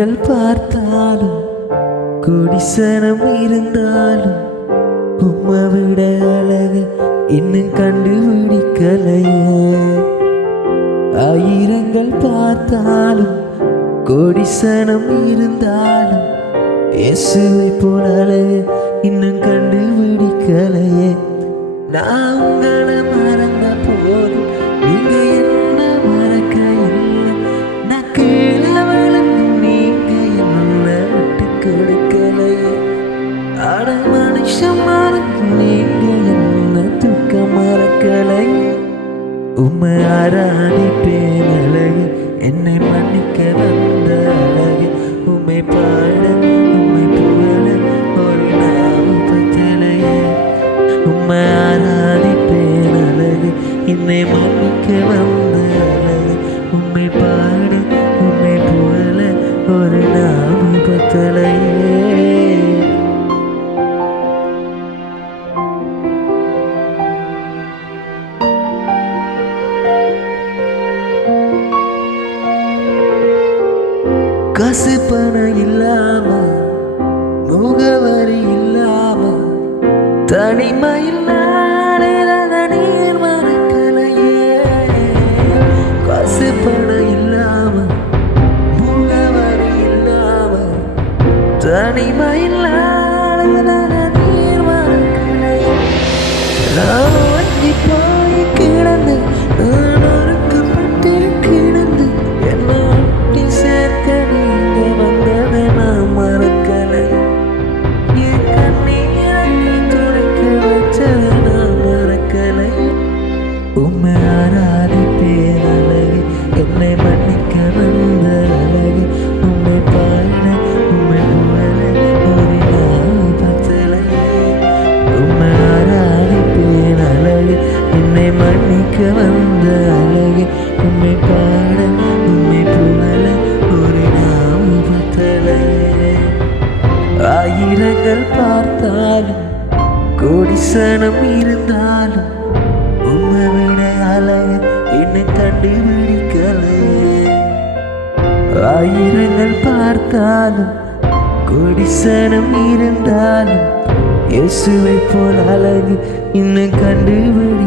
ஆயிரங்கள் பார்த்தாலும் கோடிசனம் இருந்தாலும் உம்மை விட அழகு இன்னும் கண்டுபிடிக்கலையே. ஆயிரங்கள் பார்த்தாலும் கோடிசனம் இருந்தாலும் இயேசுவை போல அழகு இன்னும் கண்டுபிடிக்கலையே. நான் உங்களை மறந்த போதும் நீங்க என்ன மறக்க இல்லை. நான் கீழே விழுந்து நீங்க என்ன விட்டு கொடுக்கலையே. அட மனுஷன் மறந்து நீங்க என்ன தூக்க மறக்கலையே. உம்மை ஆராதிப்பேன் அழகு என்னை மன்னிக்க வந்த அழகு. உம்மை பாட உம்மை புகழ ஒரு நாவு பத்தலையே. உம்மை ஆராதிப்பேன் அழகு என்னை மன்னிக்க வந்த அழகு. உம்மை பாட உம்மை புகழ ஒரு நாவு பத்தலையே. காசு பணம் இல்லாம முகவரி இல்லாம தனிமையில் நீர் மறக்கலையே. காசு பணம் இல்லாம முகவரி இல்லாம தனிமையில் நீர் மறக்கலையே. நான் வஞ்சி போய் கிடந்து நான் ஒருக்கப்பட்டு கிடந்து என்ன ஒட்டி சேர்க்க நீங்க வந்ததை நான் மறக்கலை. என் கண்ணீரை துடைக்க வச்சதை நான் மறக்கலை. உம்மை ஆராதிப்பேன் அழகு என்னை மன்னிக்க வந்த அழகு. உம்மை பாட உம்மை புகழ ஒரு நாள் பத்தலையே. உம்மை ஆராதிப்பேன் அழகு என்னை மன்னிக்க வந்த அழகு. உம்மை பாட உம்மை புகழ ஒரு நாள் பத்தலையே. ஆயிரங்கள் பார்த்தாலும் கோடிசனம் இருந்தாலும் உம்மை விட அழகு என்னை கண்டுபிடிக்கலையே. ஆயிரங்கள் பார்த்தாலும் கோடிசனம் இருந்தாலும் இயேசுவை போல் அழகு இன்னும் கண்டுபிடி